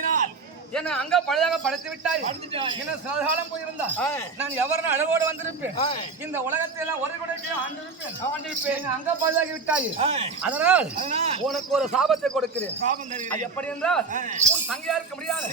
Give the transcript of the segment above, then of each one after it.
நாள் என்னை அங்க பழையாக படைத்து விட்டாய். சில காலம் போயிருந்தா. நான் எவரும் அழகோடு வந்திருப்பேன். இந்த உலகத்தை எல்லாம் ஒரு குடைக்கு ஆண்டிருப்பேன். ஆண்டிருப்பேன். என்னை அங்க பழையாகி விட்டாய். அதனால் உனக்கு ஒரு சாபத்தை கொடுக்கிறேன். அது எப்படி என்றால். உன் தங்கையா இருக்க முடியாது.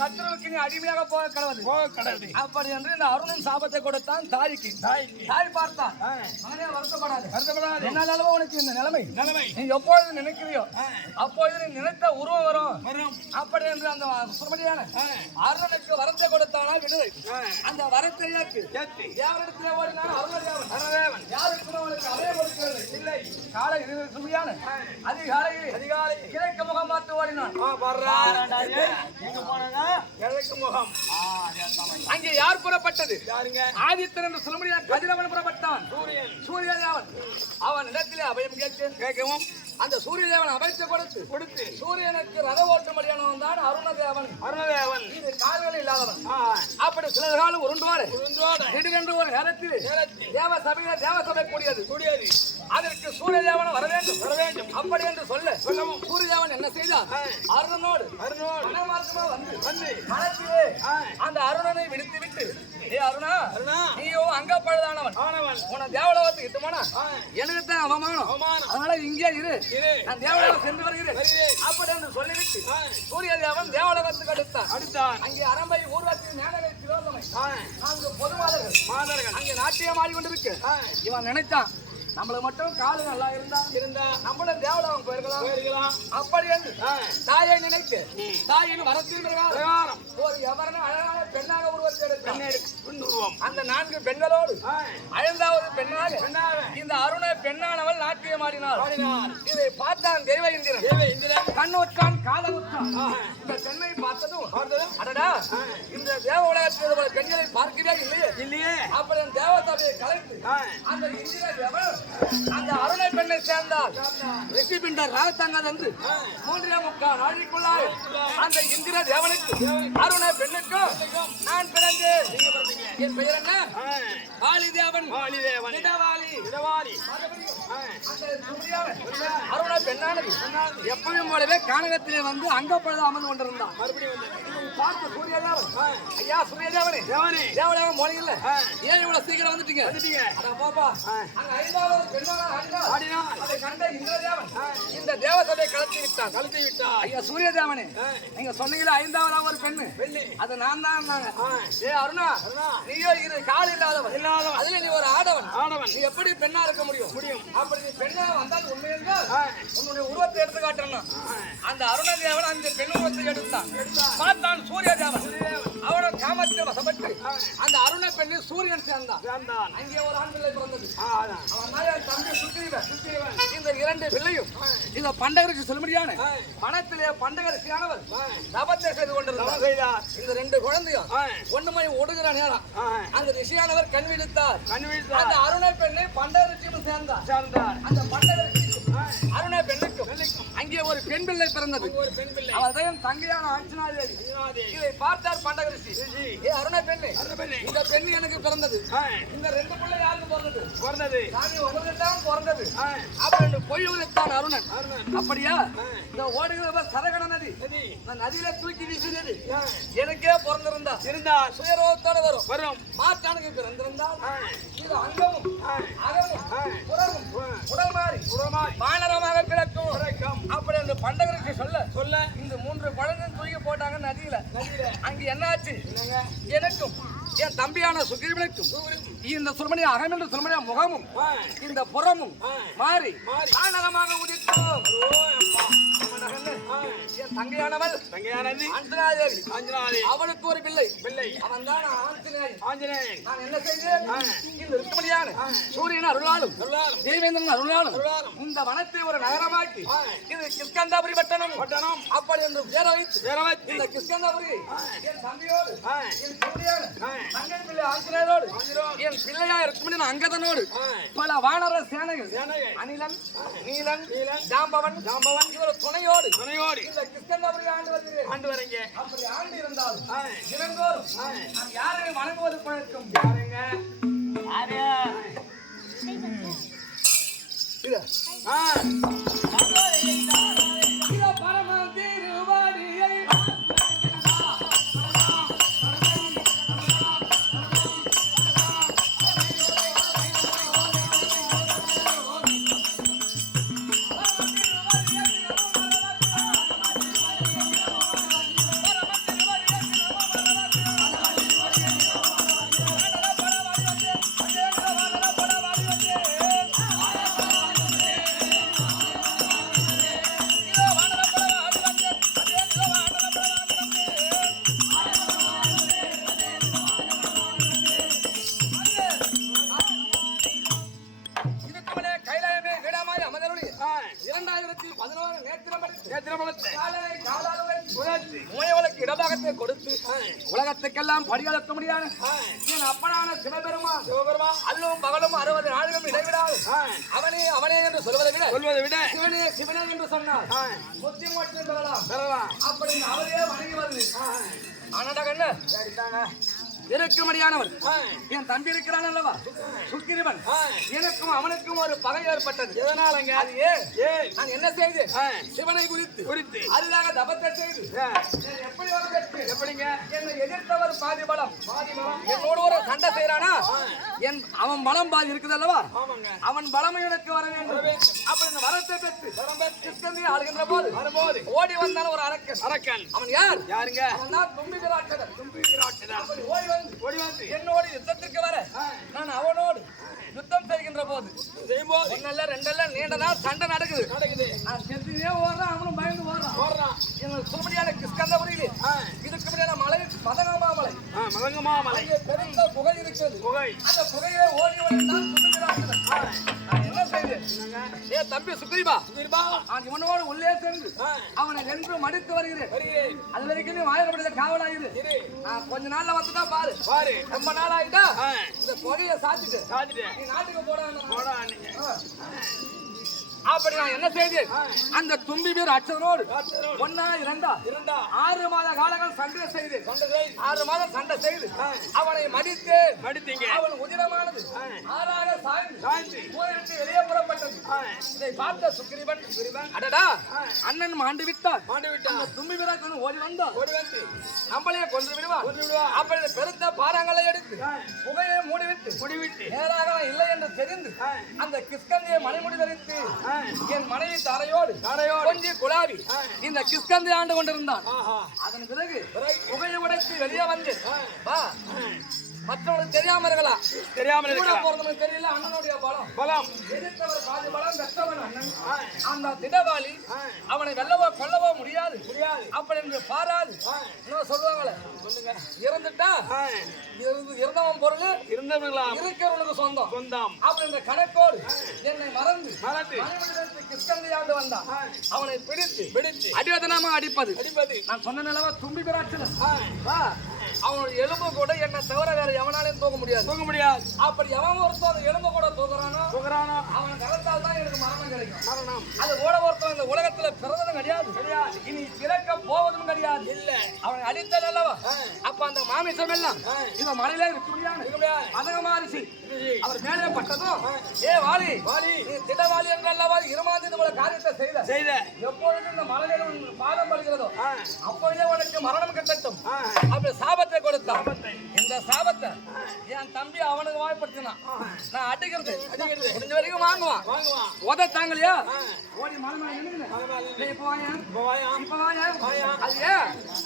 கத்திரவுக்கு நீ அடிமையாக போக கடவுது. போக கடவுளே அப்படி என்று இந்த அருணும் சாபத்தை கொடுத்தான் தாய்க்கு. தாய் பார்த்தான். மகனே வருத்தப்படாது. வருத்தப்படாதே. என்னால் அளவு உனக்கு இந்த நிலைமை? நிலைமை. நீ எப்பொழுது நினைக்கிறியோ. அப்பொழுது நீ நினைத்த உருவம் வரும். அப்படி என்று அந்த அருணனுக்கு வரத்தை கொடுத்தானா விடுதலை. அந்த வரத்தை ஏற்று ஏத்தி. தேவனிடத்திலே ஓடினான் அருணதேவன் அருணதேவன். கொடுக்கவில்லை இல்லை காலை இது சுமையான அதிகாலையில் அதிகாலை கிழக்கு முகம் பார்த்து ஓடினான்? கிழக்கு முகம். அங்கே யார் புறப்பட்டது யாருங்க? ஆதித்தன் என்று சொல்ல முடியாது கதிரவன் புறப்பட்டான் சூரியன். சூரியதேவன் அவன் இடத்திலே அபயம் கேட்க கேட்கவும். அந்த சூரியதேவன் அபயத்தை கொடுத்து கொடுத்து. சூரியனுக்கு ரத ஓட்டும்படியானவன் தான் அருணதேவன் அருணதேவன். இது கால்கள் இல்லாதவன். அப்படி சில காலம் உருண்டுவாரு. திடீரென்று ஒரு நேரத்தில் தேவ சபையில தேவ சபை கூடியது. கூடியது. அதற்கு சூரியதேவன் வர வேண்டும் வர வேண்டும். அப்படி என்று சொல்ல சொல்லவும். சூரியதேவன் என்ன செய்தார். அருணனோடு அருணோடு மனமார்க்கமா வந்து வந்து மனத்திலே. அந்த அருணனை விடுத்து விட்டு ஏ அருணா அருணா. நீயோ அங்க பழுதானவன் ஆனவன். உன தேவலோகத்துக்கு இட்டுமானா ஆ. எனக்கு தான் அவமானம் அவமானம். அதனால இங்கே இரு. நான் தேவலோகம் சென்று வருகிறேன். அப்படி என்று சொல்லிவிட்டு ஆ. சூரிய தேவன் தேவலோகத்துக்கு அடுத்தான் அடுத்தான். அங்கே அரம்பை மேனகை திரோதமை ஆ. நான்கு பொதுவாளர்கள் மாதர்கள். அங்கே நாட்டியம் ஆடிக்கொண்டிருக்கு. இவன் நினைத்தான் நம்மளுக்கு மட்டும் காலு நல்லா இருந்தா இருந்தா நம்மளும் தேவலோகம் போயிருக்கலாம் போயிருக்கலாம். அப்படி என்று. தாயை நினைக்க தாயின் வரத்தின் பிரகாரம். ஒரு எவரன அழகான பெண்ணாக. பெண்ணுருவம். அந்த நான்கு பெண்களோடு ஆ. ஐந்தாவது பெண்ணாக. இந்த அருண பெண்ணானவள் நாட்டியம் ஆடினார். இதை பார்த்தான் தெய்வ இந்திரன் தேவை இந்திரன். கண்ணுற்றான் காதலுற்றான் ஆ. இந்த பெண்ணை பார்த்ததும். அடடா இந்த தேவ உலகத்தில் உள்ள பெண்களை பார்க்கவே இல்லையே. இல்லையே. அந்த தேவசபையை கலைத்து. அந்த அந்த அருணை பெண்ணை சேர்ந்தார் ரிஷி பிண்டர் ராகத்தாங்க என்று. மூன்றே முக்கால் நாழிக்குள்ளாய் அந்த இந்திர தேவனுக்கு அருணை பெண்ணுக்கும் நான் பிறந்தேன். என் பெயர் என்ன. காளி தேவன் அருணை பெண்ணானது. எப்பவும் போலவே கானகத்திலே வந்து அங்கப்பழுது அமர்ந்து கொண்டிருந்தான் மறுபடியும் வந்து. பார்த்த சூரியதேவன் ஐயா சூரியதேவனே தேவனே. தேவதேவன் போனீங்கல்ல ஆ. ஏன் இவ்வளவு சீக்கிரம் வந்துட்டீங்க வந்துட்டீங்க. அட பாப்பா அங்க ஐந்தாவது பெண்ணாக ஆடினார். ஆடினார். அதை கண்ட இந்திரதேவன் இந்த தேவசபை கலத்தி விட்டான். ஐயா சூரியதேவனே நீங்க சொன்னீங்களா ஐந்தாவது ஒரு பெண்ணு பெண்ணு. அது நான் தான் நாங்க ஆ. ஏ அருணா அருணா. நீயோ இரு கால் இல்லாதவன் இல்லாதவன். அதுல நீ ஒரு ஆடவன் ஆடவன். நீ எப்படி பெண்ணா இருக்க முடியும் முடியும். அப்படி நீ பெண்ணா வந்தால் உண்மை என்றால் ஆ. உன்னுடைய உருவத்தை எடுத்து காட்டுறேன் அந்த அருணதேவன் அந்த பெண் உருவத்தை எடுத்தான் பார்த்தான் சூரியதேவன் அவனோட காமத்தை வசப்பட்டு அந்த அருண பெண்ணு சூரியன் சேர்ந்தான் சேர்ந்தான். அங்கே ஒரு ஆண் பிள்ளை பிறந்தது ஆ, அதான். அவன் தான் என் தம்பி சுக்ரீவன். இந்த இரண்டு பிள்ளையும் இந்த பண்டகருக்கு சொல்லும்படியான மனத்திலே பண்டகரிசியானவர் தபத்தை செய்து தவம் கொண்டிருந்தார் செய்தார். இந்த ரெண்டு குழந்தையும். ஒண்ணுமை ஒடுகிற நேரம். அந்த ரிஷியானவர் கண் விழித்தார் கண் அந்த வீழ்த்தார். அருணை பெண்ணை பண்டகரிசியும் சேர்ந்தார் சேர்ந்தார். அந்த பண்டகரிசிக்கும் அருணை பெண் பிள்ளை பிறந்தது ஒரு பெண் பிள்ளை. அவள் தான் என் தங்கையான அஞ்சனாதேவி. இதை பார்த்தார் பண்டகரிசி. ஏ அருணை பெண்ணு பெண்ணு. இந்த பெண் எனக்கு பிறந்தது. இந்த ரெண்டு பிள்ளை யாருக்கு பிறந்தது பிறந்தது. உங்களுக்கு தான் பிறந்தது ஆ. அப்படின்னு பொய் உரைத்தான் அருணன். அப்படியா இந்த ஓடுகிற சரகண நதி. இந்த நதியில தூக்கி வீசினது. எனக்கே பிறந்திருந்தா இருந்தார். சுயரோகத்தோட வரும் வரும். மாற்றானுக்கு பிறந்திருந்தால். இது அங்கமும். அகமும். புறமும். உடல் மாறி. மானரமாக பிறக்கும் பிறக்கும். அப்படி பண்டகருக்கு சொல்ல சொல்ல. இந்த மூன்று குழந்தையும் தூக்கி போட்டாங்க நதியில நதியில. அங்க என்னாச்சு? எனக்கும் என் தம்பியான சுகிரவனுக்கும் இந்த சுரமணி அகம் என்று சுரமணிய முகமும். இந்த புறமும். மாறி. தானகமாக உதித்தோம். என் தங்கையானவள் தங்கையானது அஞ்சனாதேவி ஆஞ்சனாதேவி. அவளுக்கு ஒரு பிள்ளை பிள்ளை. அவன் தான் ஆஞ்சநேயன் ஆஞ்சநேயன். நான் என்ன செய்தேன். இந்த ருக்குமணியான சூரியன் அருளாலும். தேவேந்திரன் அருளாலும். இந்த வனத்தை ஒரு நகரமாக்கி. இது கிஷ்கந்தாபுரி பட்டணம் பட்டணம். அப்படி என்று பேர வைத்து. இந்த கிஷ்கந்தாபுரி என் தம்பியோடு ஆ. என் சூரியன் என் பிள்ளையா இருக்கும்படி அங்கதனோடு. பல வானர சேனைகள். அனிலன் நீலன். ஜாம்பவன் ஜாம்பவன். இவர் துணையோடு துணையோடு இந்த கிஷ்கந்தாபுரி ஆண்டு வருகிறேன் ஆண்டு வரீங்க. அப்படி ஆண்டு இருந்தால். தினந்தோறும். நான் யாரையும் வணங்குவது பழக்கம் யாருங்க? இது ஆ. இதோ பரம திருவாடியை இடபாகத்தை கொடுத்து உலகத்துக்கெல்லாம் படியளக்க முடியாது. என் அப்பனான சிவபெருமான் சிவபெருமான். அல்லும் பகலும் அறுபது நாடுகளும் இடைவிடாது. அவனே அவனே என்று சொல்வதை விட சொல்வதை விட சிவனே சிவனே என்று சொன்னார். புத்தி மட்டும் பெறலாம். பெறலாம். அப்படி அவரே வணங்கி வருது. ஆனாடா கண்ணு. இருக்கும்படியானவர் என் தம்பி இருக்கிறான் அல்லவா? சுக்கிரிவன். எனக்கும் அவனுக்கும் ஒரு பகை ஏற்பட்டது. எதனாலங்க? அது ஏன்? நான் என்ன செய்தேன்? சிவனை குறித்து. குறித்து. அதுதாக தபத்தை செய்து. எப்படி எப்படிங்க? என்னை எதிர்த்தவர் பாதி பலம். பாதி பலம் என்னோட ஒரு சண்டை செய்யறானா என் அவன் பலம் பாதி இருக்குது அல்லவா? அவன் பலம் எனக்கு வர வேண்டும். அப்படி இந்த வரத்தை பெற்று கிருஷ்ணனை ஆளுகின்ற போது வரும்போது. ஓடி வந்தான் ஒரு அரக்கன். அரக்கன். அவன் யார்? யாருங்க? தும்பி அப்படி ஓடி வந்து ஓடி வந்து. என்னோடு யுத்தத்திற்கு வர நான் அவனோடு யுத்தம் செய்கின்ற போது ஒன்னல்ல ரெண்டல்ல நீண்ட நாள் சண்டை நடக்குது. புகை அந்த புகையை ஓடி வந்து நான் சுமக்கிறார்கள் நான் என்ன செய்தேன் ஏ தம்பி சுக்ரீபா சுக்ரீபா நான் இவனோடு உள்ளே சென்று அவனை வென்று மடித்து வருகிறேன். அது வரைக்கும் நீ வாயிலப்படியில காவலாயிரு நான் கொஞ்ச நாள்ல வந்துட்டா பாரு. பாரு. ரொம்ப நாள் ஆயிட்டா இந்த புகையை சாத்திட்டு சாத்திட்டு நீ நாட்டுக்கு போடா நீங்க அப்படி நான் என்ன செய்தேன்? அந்த தும்பி பேர் அச்சனோடு ஒன்னா இரண்டா இருந்தா ஆறு மாத காலங்கள் சண்டை செய்து ஆறு மாதம் சண்டை செய்து அவனை மடித்து மடித்தீங்க. அவன் உதிரமானது ஆறாக சாய்ந்து சாய்ந்து. ஊரை வெளியே புறப்பட்டது. இதை பார்த்த சுக்கிரிவன் அடடா அண்ணன் மாண்டு விட்டார். மாண்டு விட்டா அந்த தும்பி வீரன் ஓடி வந்தான் ஓடி வந்து நம்மளையே கொன்று விடுவா கொன்று விடுவா. அப்படி பெருத்த பாறாங்களை எடுத்து புகையை மூடிவிட்டு முடிவிட்டு. நேராக இல்லை என்று தெரிந்து அந்த கிஸ்கந்தியை மணிமுடி தரித்து என் மனைவி தாரையோடு தாரையோடு. கொஞ்சம் குழாவி இந்த கிஸ்கந்தை ஆண்டு கொண்டிருந்தான் அதன் பிறகு புகையை உடைத்து வெளியே வந்து வா. மற்றவங்களுக்கு தெரியாம இருக்கலாம் தெரியாமல் கூட இருக்கலாம் போறவங்களுக்கு தெரியல அண்ணனுடைய பலம். பலம். எதிர்த்தவர் பாதி பலம் பெற்றவன் அண்ணன். அந்த திடவாளி அவனை வெல்லவோ கொல்லவோ முடியாது. முடியாது. அப்படி என்று பாராது. இன்னும் சொல்லுவாங்களே சொல்லுங்க. இறந்துட்டா? இருந்து- இறந்தவன் பொருள் இருந்தவங்களா இருக்கிறவனுக்கு சொந்தம். சொந்தம். அப்படி என்ற கணக்கோடு என்னை மறந்து மறந்து. கிருஷ்ணந்தையாண்டு வந்தான். அவனை பிடித்து பிடித்து. அடிவதனாம அடிப்பது. அடிப்பது. நான் சொன்ன நிலவ தும்பி பெறாச்சல வா அவனுடைய எலும்பு கூட என்னை தவிர வேற எவனாலையும் தூக்க முடியாது. தூங்க முடியாது. அப்படி எவன் ஒருத்தன் அந்த எலும்பு கூட தூக்குறானோ தூங்குறானோ அவன் கலத்தால் தான் எனக்கு மரணம் கிடைக்கும். மரணம். அது கூட ஒருத்தன் இந்த உலகத்துல பிறந்ததும் கிடையாது. கிடையாது. இனி பிறக்க போவதும் கிடையாது. இல்ல. அவன் அடித்தல் அல்லவா? அப்ப அந்த மாமிசம் எல்லாம் இந்த மலையில இருக்க முடியாது. மதகமாரிசி அவர் மேலே பட்டதும் ஏ வாலி வாலி. திடவாளி என்று அல்லவா இருமாந்து இந்த போல காரியத்தை செய்த? செய்த. எப்பொழுது இந்த மலையில பாதம் படுகிறதோ அப்பொழுதே உனக்கு மரணம் கிட்டட்டும். அப்படி சாபத்தை நான் அடிக்கிறது அடிக்கிறது. முடிஞ்ச வரைக்கும் வாங்குவான். உத தாங்கலையா? ஓடி?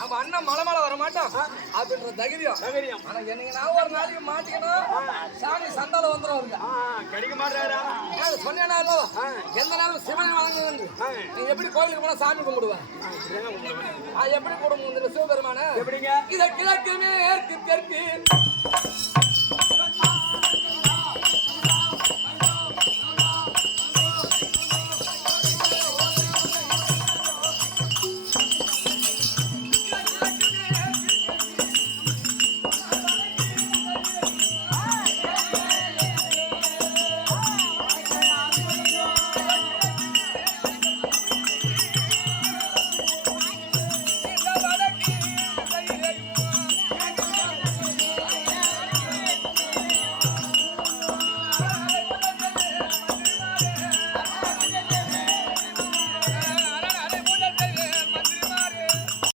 நம்ம அண்ணன் மலை மேல வர மாட்டான். அப்படின்ற தைரியம். தைரியம். ஆனா என்னைக்கு நான் ஒரு நாளைக்கு மாட்டிக்கணும் சாமி சந்தால வந்துடும் கிடைக்க மாட்டாரா? சொன்னேனா? எந்த நாளும் சிவனை வணங்குது நீ எப்படி கோயிலுக்கு போனா சாமி கும்பிடுவேன். எப்படி கும்பிடுவோம் சிவபெருமான? எப்படிங்க? இத கிழக்கு மேற்கு தெற்கு.